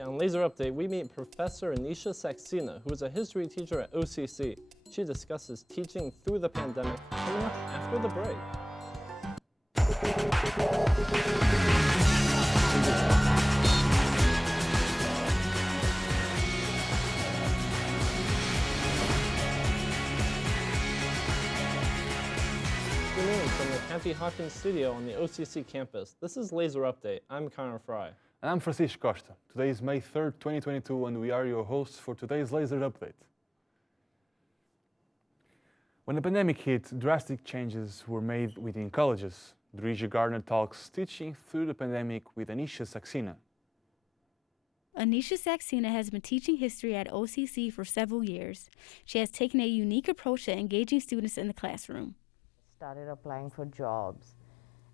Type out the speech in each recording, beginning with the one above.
On Laser Update, we meet Professor Anisha Saxena, who is a history teacher at OCC. She discusses teaching through the pandemic, coming up after the break. Good afternoon from the Kathy Hawkins studio on the OCC campus. This is Laser Update. I'm Connor Fry. And I'm Francisco Costa. Today is May 3rd, 2022, and we are your hosts for today's Laser Update. When the pandemic hit, drastic changes were made within colleges. Garner talks teaching through the pandemic with Anisha Saxena. Anisha Saxena has been teaching history at OCC for several years. She has taken a unique approach to engaging students in the classroom. Started applying for jobs,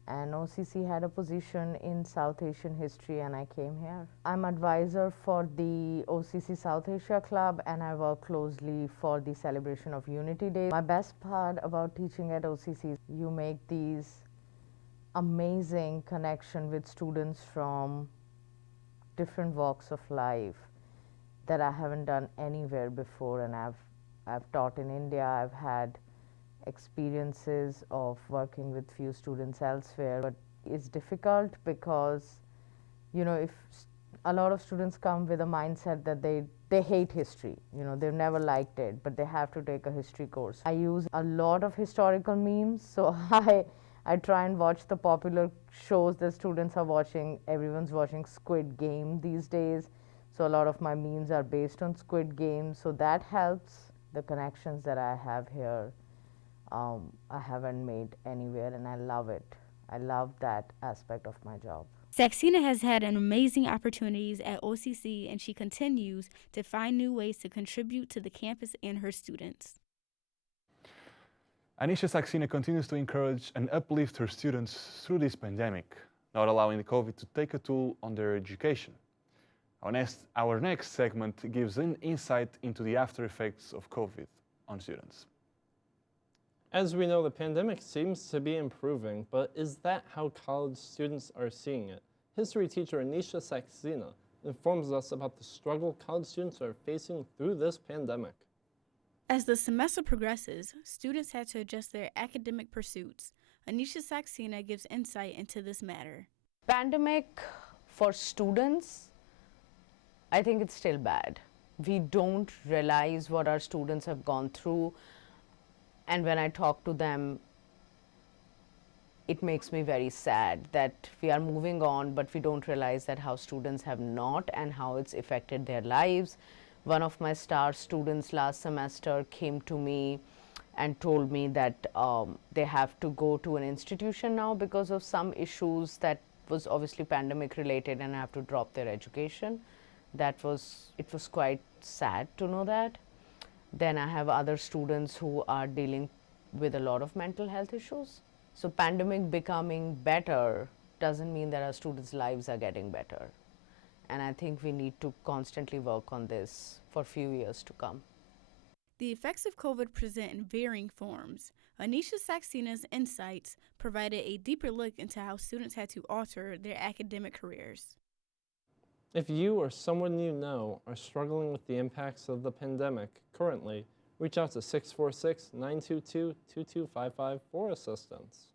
and OCC had a position in South Asian history, and I came here. I'm advisor for the OCC South Asia Club, and I work closely for the celebration of Unity Day. My best part about teaching at OCC is you make these amazing connection with students from different walks of life that I haven't done anywhere before, and I've taught in India. I've had experiences of working with few students elsewhere, but it's difficult because, you know, if a lot of students come with a mindset that they hate history, you know, they've never liked it, but they have to take a history course. I use a lot of historical memes, so I try and watch the popular shows that students are watching. Everyone's watching Squid Game these days, so a lot of my memes are based on Squid Game, so that helps. The connections that I have here I haven't made anywhere, and I love it. I love that aspect of my job. Saxena has had an amazing opportunities at OCC, and she continues to find new ways to contribute to the campus and her students. Anisha Saxena continues to encourage and uplift her students through this pandemic, not allowing the COVID to take a toll on their education. Our next segment gives an insight into the after effects of COVID on students. As we know, the pandemic seems to be improving, but is that how college students are seeing it? History teacher Anisha Saxena informs us about the struggle college students are facing through this pandemic. As the semester progresses, students had to adjust their academic pursuits. Anisha Saxena gives insight into this matter. Pandemic for students, I think it's still bad. We don't realize what our students have gone through. And when I talk to them, it makes me very sad that we are moving on, but we don't realize that how students have not and how it's affected their lives. One of my star students last semester came to me and told me that they have to go to an institution now because of some issues that was obviously pandemic related, and have to drop their education. It was quite sad to know that. Then I have other students who are dealing with a lot of mental health issues. So pandemic becoming better doesn't mean that our students' lives are getting better. And I think we need to constantly work on this for a few years to come. The effects of COVID present in varying forms. Anisha Saxena's insights provided a deeper look into how students had to alter their academic careers. If you or someone you know are struggling with the impacts of the pandemic currently, reach out to 646-922-2255 for assistance.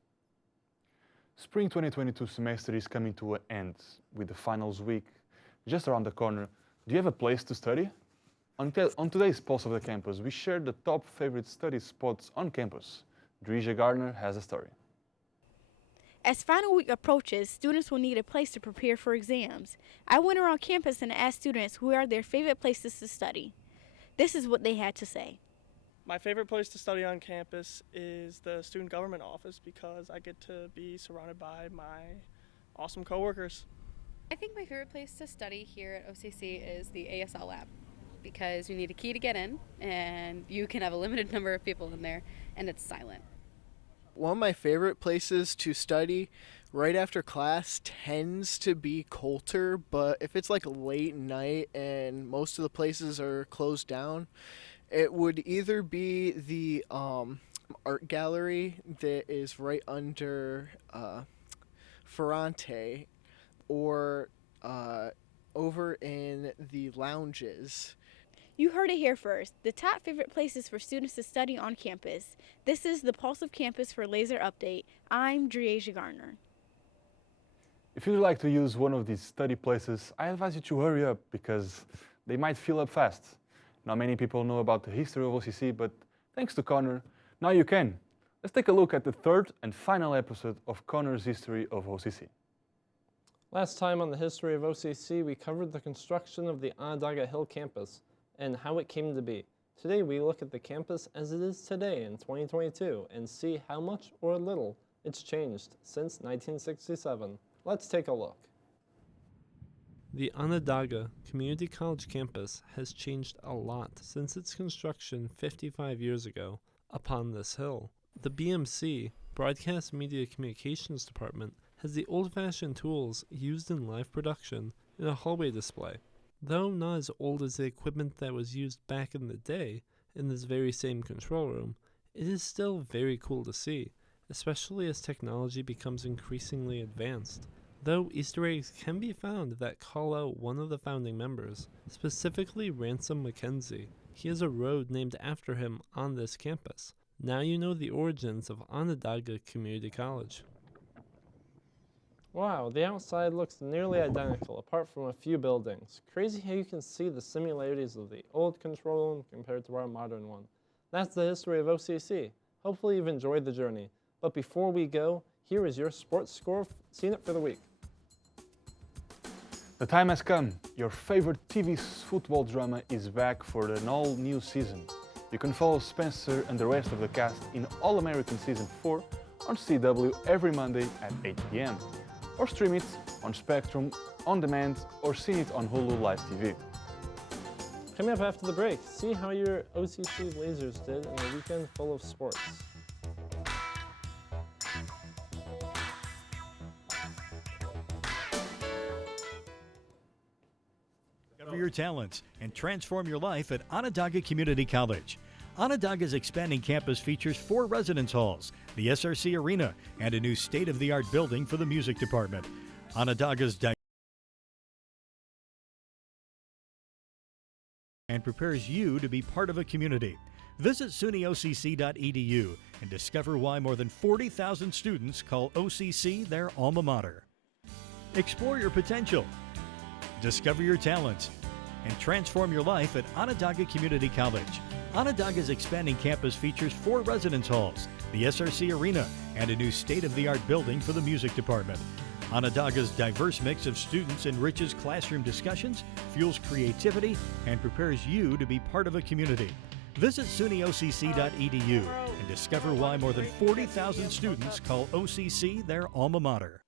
Spring 2022 semester is coming to an end with the finals week just around the corner. Do you have a place to study? On today's Pulse of the Campus, we shared the top favorite study spots on campus. Garner has a story. As final week approaches, students will need a place to prepare for exams. I went around campus and asked students who are their favorite places to study. This is what they had to say. My favorite place to study on campus is the student government office because I get to be surrounded by my awesome coworkers. I think my favorite place to study here at OCC is the ASL lab because you need a key to get in and you can have a limited number of people in there and it's silent. One of my favorite places to study right after class tends to be Coulter, but if it's like late night and most of the places are closed down, it would either be the art gallery that is right under Ferrante, or over in the lounges. You heard it here first. The top favorite places for students to study on campus. This is the Pulse of Campus for Laser Update. I'm Dreasia Garner. If you'd like to use one of these study places, I advise you to hurry up because they might fill up fast. Not many people know about the history of OCC, but thanks to Connor, now you can. Let's take a look at the third and final episode of Connor's History of OCC. Last time on the history of OCC, we covered the construction of the Onondaga Hill campus and how it came to be. Today we look at the campus as it is today in 2022 and see how much or little it's changed since 1967. Let's take a look. The Onondaga Community College campus has changed a lot since its construction 55 years ago upon this hill. The BMC, Broadcast Media Communications Department, has the old-fashioned tools used in live production in a hallway display. Though not as old as the equipment that was used back in the day in this very same control room, it is still very cool to see, especially as technology becomes increasingly advanced. Though Easter eggs can be found that call out one of the founding members, specifically Ransom Mackenzie. He has a road named after him on this campus. Now you know the origins of Onondaga Community College. Wow, the outside looks nearly identical, apart from a few buildings. Crazy how you can see the similarities of the old control room compared to our modern one. That's the history of OCC. Hopefully you've enjoyed the journey. But before we go, here is your sports score seen it for the week. The time has come. Your favorite TV football drama is back for an all-new season. You can follow Spencer and the rest of the cast in All-American Season 4 on CW every Monday at 8 p.m. or stream it on Spectrum, on demand, or see it on Hulu Live TV. Coming up after the break, see how your OCC Lasers did in a weekend full of sports. Discover your talents and transform your life at Onondaga Community College. Onondaga's expanding campus features 4 residence halls, the SRC Arena, and a new state-of-the-art building for the music department. Onondaga's and prepares you to be part of a community. Visit sunyocc.edu and discover why more than 40,000 students call OCC their alma mater. Explore your potential, discover your talents, and transform your life at Onondaga Community College. Onondaga's expanding campus features 4 residence halls, the SRC Arena, and a new state-of-the-art building for the music department. Onondaga's diverse mix of students enriches classroom discussions, fuels creativity, and prepares you to be part of a community. Visit sunyocc.edu and discover why more than 40,000 students call OCC their alma mater.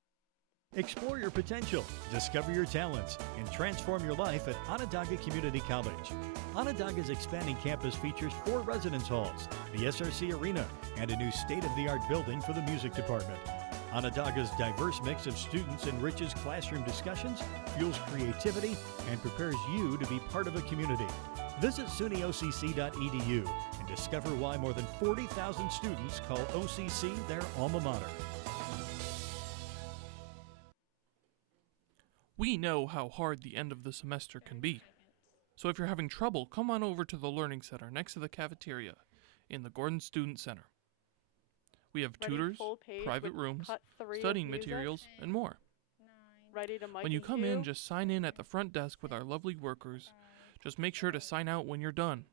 Explore your potential, discover your talents, and transform your life at Onondaga Community College. Onondaga's expanding campus features 4 residence halls, the SRC Arena, and a new state-of-the-art building for the music department. Onondaga's diverse mix of students enriches classroom discussions, fuels creativity, and prepares you to be part of a community. Visit sunyocc.edu and discover why more than 40,000 students call OCC their alma mater. We know how hard the end of the semester can be. So if you're having trouble, come on over to the Learning Center next to the cafeteria in the Gordon Student Center. We have tutors, private rooms, studying materials, and more. When you come in, just sign in at the front desk with our lovely workers. Just make sure to sign out when you're done.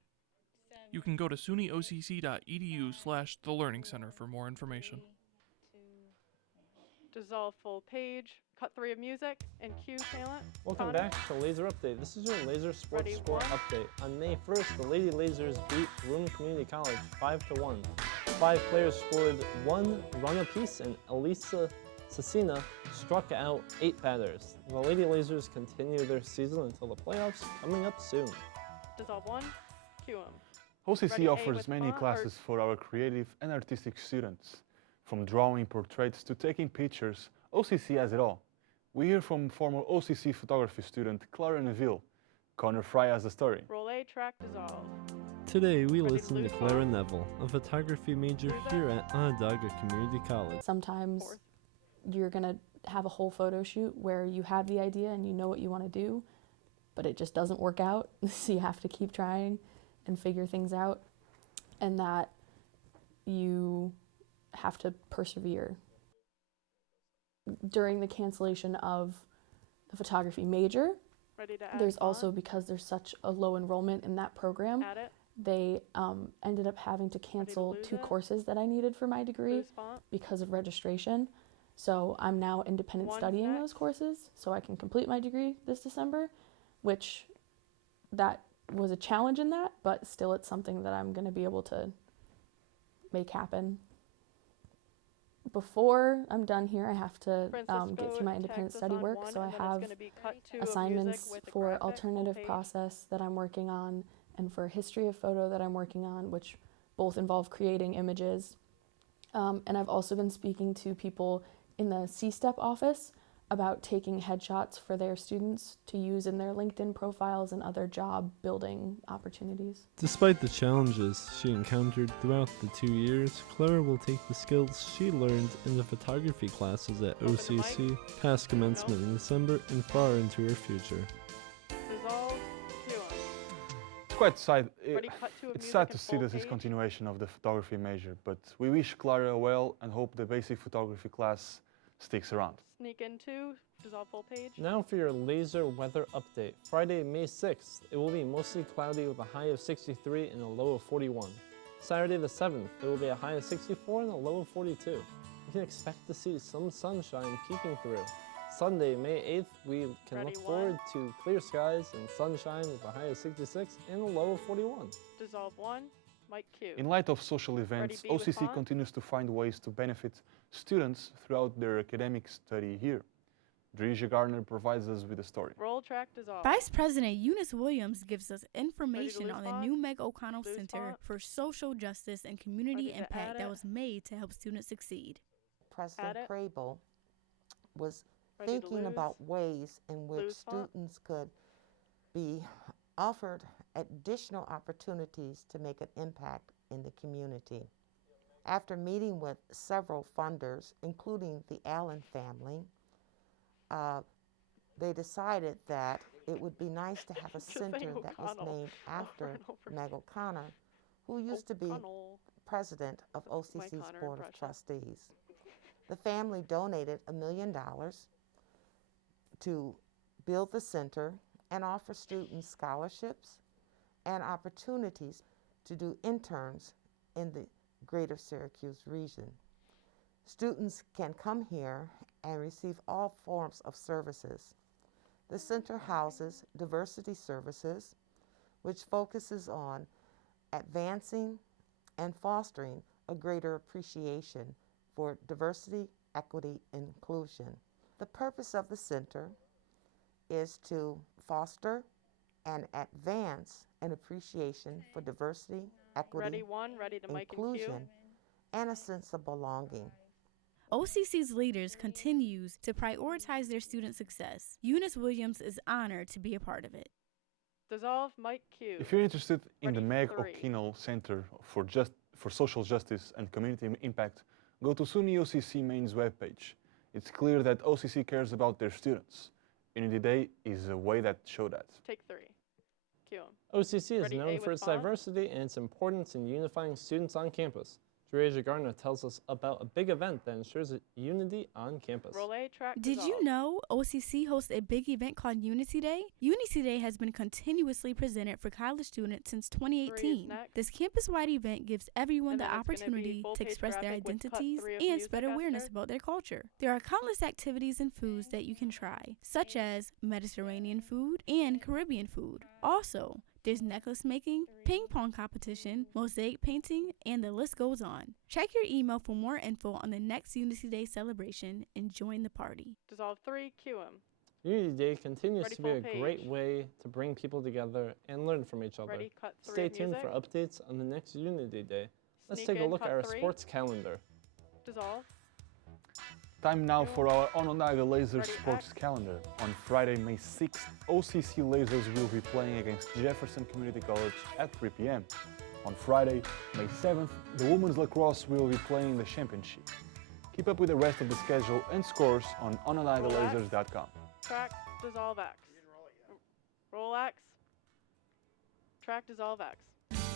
You can go to sunyocc.edu/the Learning Center for more information. Dissolve full page, cut 3 of music, and cue talent. Welcome back to Laser Update. This is your Laser Sports Score update. On May 1st, the Lady Lasers beat Broome Community College 5-1. 5 players scored 1 run apiece, and Elisa Cecina struck out 8 batters. The Lady Lasers continue their season until the playoffs coming up soon. Dissolve 1, cue 'em. OCC offers many classes for our creative and artistic students. From drawing portraits to taking pictures, OCC has it all. We hear from former OCC photography student Clara Neville. Connor Fry has the story. Roll A, track, dissolve. Today we listen to Clara Neville, a photography major here at Onondaga Community College. Sometimes you're going to have a whole photo shoot where you have the idea and you know what you want to do, but it just doesn't work out. So you have to keep trying and figure things out, and that you have to persevere. During the cancellation of the photography major, there's also, because there's such a low enrollment in that program, they ended up having to cancel 2 courses that I needed for my degree because of registration. So I'm now independent studying those courses so I can complete my degree this December, which that was a challenge in that, but still it's something that I'm going to be able to make happen. Before I'm done here, I have to get through my independent study work, so I have assignments for alternative process that I'm working on and for history of photo that I'm working on, which both involve creating images. And I've also been speaking to people in the C-STEP office about taking headshots for their students to use in their LinkedIn profiles and other job building opportunities. Despite the challenges she encountered throughout the 2 years, Clara will take the skills she learned in the photography classes at OCC past commencement in December and far into her future. It's quite sad. It's sad to see this discontinuation of the photography major, but we wish Clara well and hope the basic photography class sticks around. Sneak into, dissolve full page. Now for your laser weather update. Friday, May 6th, it will be mostly cloudy with a high of 63 and a low of 41. Saturday the 7th, it will be a high of 64 and a low of 42. You can expect to see some sunshine peeking through. Sunday, May 8th, we can look forward to clear skies and sunshine with a high of 66 and a low of 41. Dissolve 1, Mike Q. In light of social events, OCC continues to find ways to benefit students throughout their academic study here. Garner provides us with a story. Roll track dissolve. Vice President Eunice Williams gives us information on the new Meg O'Connell Center for Social Justice and Community Impact that was made to help students succeed. President Crable was thinking about ways in which students could be offered additional opportunities to make an impact in the community. After meeting with several funders, including the Allen family, they decided that it would be nice to have a center that was named after Meg O'Connor, who used to be president of OCC's Board of Trustees. The family donated $1 million to build the center and offer students scholarships and opportunities to do interns in the greater Syracuse region. Students can come here and receive all forms of services. The center houses diversity services, which focuses on advancing and fostering a greater appreciation for diversity, equity, and inclusion. The purpose of the center is to foster and advance an appreciation for diversity, equity, inclusion, and a sense of belonging. OCC's leaders continues to prioritize their student success. Eunice Williams is honored to be a part of it. Dissolve Mike Q. If you're interested in the Meg O'Connell Center for Social Justice and Community Impact, go to SUNY OCC Main's webpage. It's clear that OCC cares about their students. Unity Day is a way that shows that. Take 3. Q. OCC is known for its diversity and its importance in unifying students on campus. Garner tells us about a big event that ensures unity on campus. Did you know OCC hosts a big event called Unity Day? Unity Day has been continuously presented for college students since 2018. This campus-wide event gives everyone the opportunity to express their identities and spread awareness about their culture. There are countless activities and foods that you can try, such as Mediterranean food and Caribbean food. Also, there's necklace making, ping pong competition, mosaic painting, and the list goes on. Check your email for more info on the next Unity Day celebration and join the party. Dissolve 3, QM. Unity Day continues to be a great way to bring people together and learn from each other. Stay tuned for updates on the next Unity Day. Let's take a look at our sports calendar. Dissolve. Time now for our Onondaga Lasers sports calendar. On Friday, May 6th, OCC Lasers will be playing against Jefferson Community College at 3 p.m. On Friday, May 7th, the women's lacrosse will be playing the championship. Keep up with the rest of the schedule and scores on onondagalazers.com. Track, dissolve X. Roll X. Track dissolve X.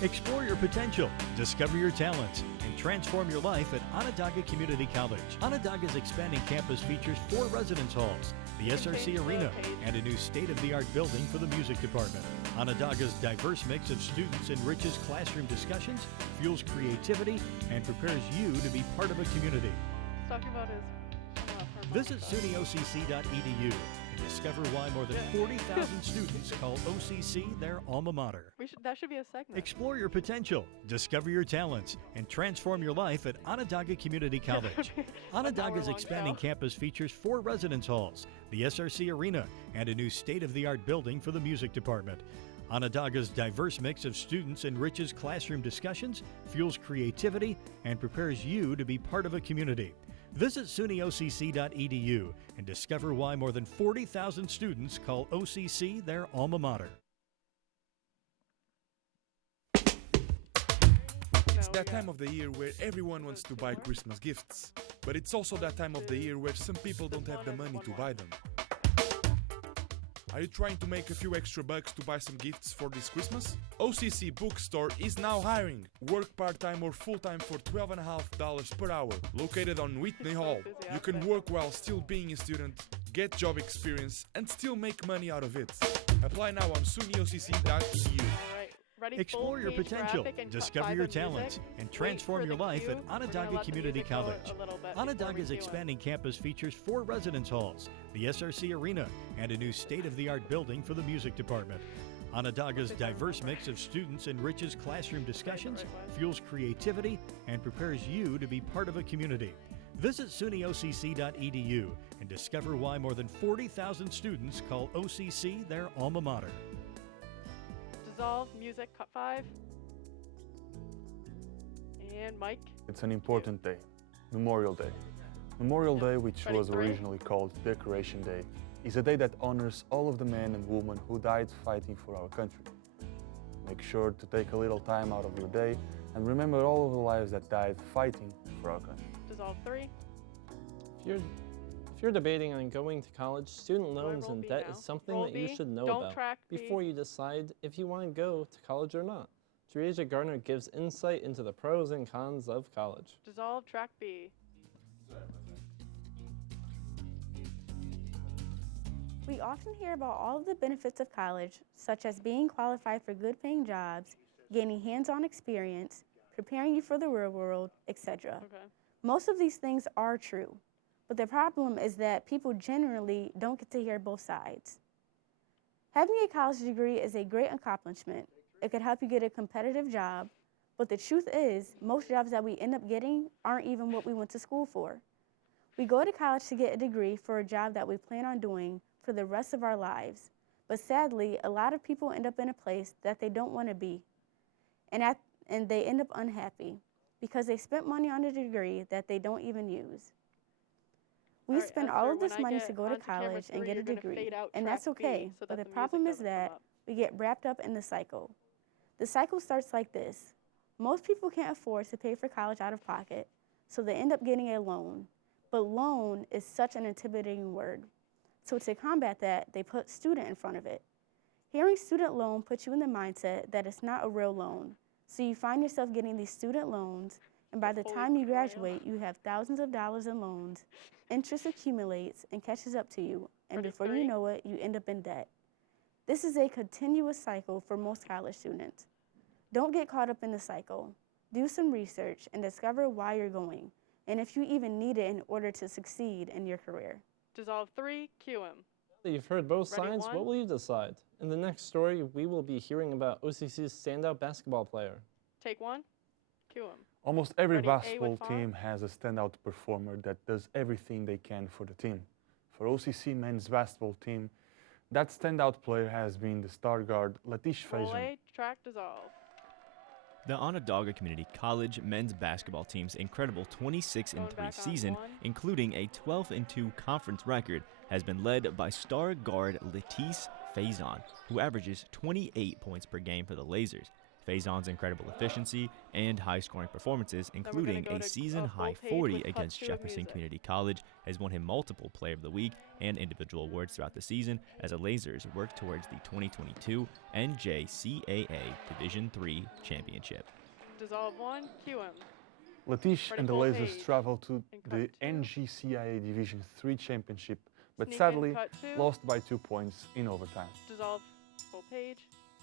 Explore your potential, discover your talents, and transform your life at Onondaga Community College. Onondaga's expanding campus features 4 residence halls, the SRC Arena, and a new state-of-the-art building for the music department. Onondaga's diverse mix of students enriches classroom discussions, fuels creativity, and prepares you to be part of a community. Talking about his. Visit sunyocc.edu and discover why more than 40,000 students call OCC their alma mater. That should be a segment. Explore your potential, discover your talents, and transform your life at Onondaga Community College. Onondaga's expanding campus features 4 residence halls, the SRC Arena, and a new state-of-the-art building for the music department. Onondaga's diverse mix of students enriches classroom discussions, fuels creativity, and prepares you to be part of a community. Visit sunyocc.edu and discover why more than 40,000 students call OCC their alma mater. It's that time of the year where everyone wants to buy Christmas gifts, but it's also that time of the year where some people don't have the money to buy them. Are you trying to make a few extra bucks to buy some gifts for this Christmas? OCC Bookstore is now hiring. Work part-time or full-time for $12.50 per hour. Located on Whitney Hall. You can work while still being a student, get job experience, and still make money out of it. Apply now on sunyocc.edu. Explore your potential, discover your talents, and transform your life at Onondaga Community College. Onondaga's expanding campus features 4 residence halls, the SRC Arena, and a new state-of-the-art building for the music department. Onondaga's diverse mix of students enriches classroom discussions, fuels creativity, and prepares you to be part of a community. Visit sunyocc.edu and discover why more than 40,000 students call OCC their alma mater. Dissolve music cut 5. And Mike. It's an important day, Memorial Day. Memorial Day, which was originally called Decoration Day, is a day that honors all of the men and women who died fighting for our country. Make sure to take a little time out of your day and remember all of the lives that died fighting for our country. Dissolve 3. If you're debating on going to college, student loans and debt is something that you should know about before you decide if you want to go to college or not. Teresa Garner gives insight into the pros and cons of college. Dissolve track B. We often hear about all of the benefits of college, such as being qualified for good-paying jobs, gaining hands-on experience, preparing you for the real world, etc. Most of these things are true. But the problem is that people generally don't get to hear both sides. Having a college degree is a great accomplishment. It could help you get a competitive job, but the truth is, most jobs that we end up getting aren't even what we went to school for. We go to college to get a degree for a job that we plan on doing for the rest of our lives. But sadly, a lot of people end up in a place that they don't want to be, and they end up unhappy because they spent money on a degree that they don't even use. We spend all of this money to go to college and get a degree, and that's okay, but the problem is that we get wrapped up in the cycle. The cycle starts like this. Most people can't afford to pay for college out of pocket, so they end up getting a loan. But loan is such an intimidating word. So to combat that, they put student in front of it. Hearing student loan puts you in the mindset that it's not a real loan. So you find yourself getting these student loans, and by the time you graduate, you have thousands of dollars in loans. Interest accumulates and catches up to you, and before you know it, you end up in debt. This is a continuous cycle for most college students. Don't get caught up in the cycle. Do some research and discover why you're going, and if you even need it in order to succeed in your career. Dissolve 3, QM. Now that you've heard both sides, what will you decide? In the next story, we will be hearing about OCC's standout basketball player. Take 1, QM. Almost every basketball team has a standout performer that does everything they can for the team. For OCC men's basketball team, that standout player has been the star guard Latish Faison. Track dissolve. The Onondaga Community College men's basketball team's incredible 26-3 season, including a 12-2 conference record, has been led by star guard Latish Faison, who averages 28 points per game for the Lasers. Faison's incredible efficiency and high-scoring performances, including a season-high 40 against Jefferson Community College, has won him multiple Player of the Week and individual awards throughout the season as the Lasers work towards the 2022 NJCAA Division III Championship. Dissolve 1, cue him. Latish Ready, and the full Lasers page. travel to the And NJCAA Division III Championship, but Sneak in, sadly cut 2. lost by 2 points in overtime. Dissolve, full page,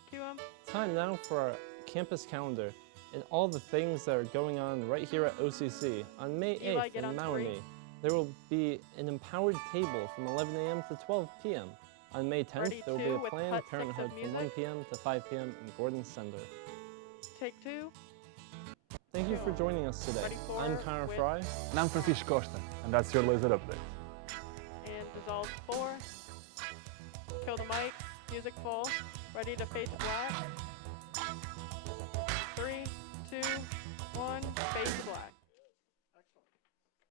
cue him. Time now for our campus calendar and all the things that are going on right here at OCC. On May Eli, 8th get in on Maumee, screen. there will be an empowered table from 11 a.m. to 12 p.m. On May 10th, Ready, there will be 2 a with Planned cut 6 of Parenthood from 1 music. p.m. to 5 p.m. in Gordon Center. Take 2. Thank you for joining us today. Ready, 4 I'm Connor with- Fry. And I'm Francisco Costa, and that's your Laser Update. And dissolve 4. Kill the mic, music full. Ready to face black.